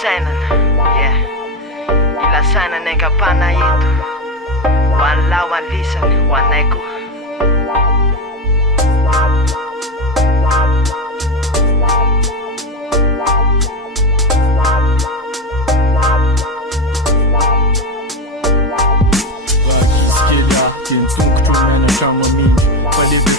sainana ilasaina ny angapana eto ho an'lahy ho an'lisany ho anay koa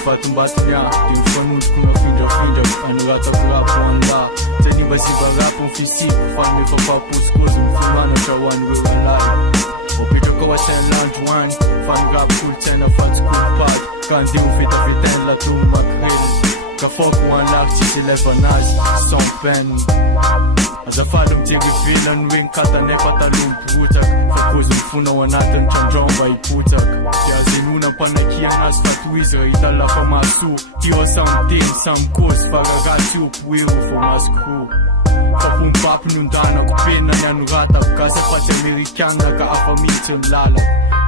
Batumbatumia, tem fanudo com a finja, anurata kurapo anla. Tem nimba zibarapo um físico, faz me fafar pros coisas, fumando chawan will alive. O picture com a ten lounge one, fan rap cool ten a fat school pad. Can deal fita fiten la tu makrel. Kafoku one large city levanage, sans pen. Azafado mtiri filan wing kata ne patalum putak. Fakoz mfuna wanatan chanjomba iputak. Yazinuna panakia nas fatwizra itala famasu. Tiwa samtin sam kos faragati upwiru famas crew. Kapum pap nundana kupena nyanurata kasa pati amerikana ka afamitin lala.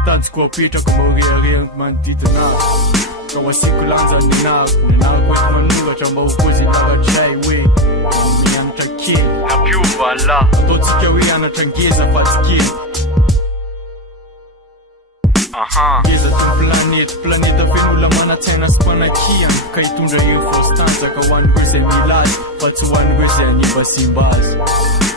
Tanz kwa pita kumoriere mantitana. Kawa siku lanza ninaku Ninakwet manura chamba ukozi lara chaiwe Miyana chakil Na piuva la Atotsi kiawiyana changeza fatskil Geza tun planeta fenula mana tena spanakian Kaitundra stanza ka one gwese milad Fatu one gwese aniba simbaz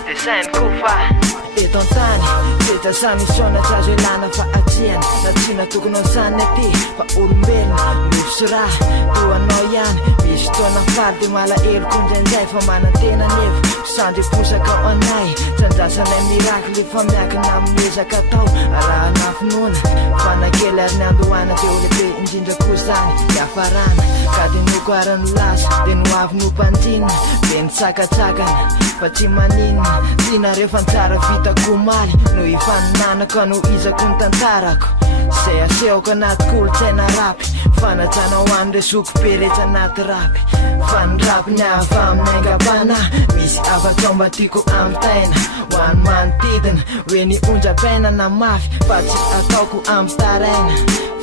Design kufa eto antany Seta samy sona trazo elana fa atiany Na tsy natokony ansany aty Fa olombelona nofo sy raha Toanao ihany Misy taona faly de malahelo kondraindray Fa manantena nevo Sandry posaka ao anay Trandrasanay miracle Fa miakina amin'ezaka atao Araha nafinona Fanakely ary ny andohana Teo lehibe indrindra koa zany Iafarana Ka de noko arano lasa De no avy no mpantinina De nitsakatsakana Fa tsy maninina Tina rehefa ntsara vitako maly No ifaninanako no izako ny tantarako Zay asehoko anaty kolontsaina rapy Fanatsana ho any resoko be rehetra anaty rapy Fa ny rapy ny avy amin'ny angabana Misy avatromba tiako amin'ny taina Ho any manodidina Hoe ny onjam-paina na mafy Fa tsy ataoko amin'ny taraina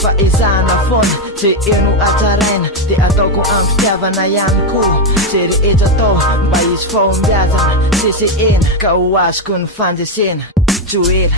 Fa ezahana foana Zay eo no atsaraina De ataoko amin'ny fitiavana ihany koa Zay rehetra atao mba izy fahombiazana Sesehena Ka ho azoko ny fanjesena Tsoela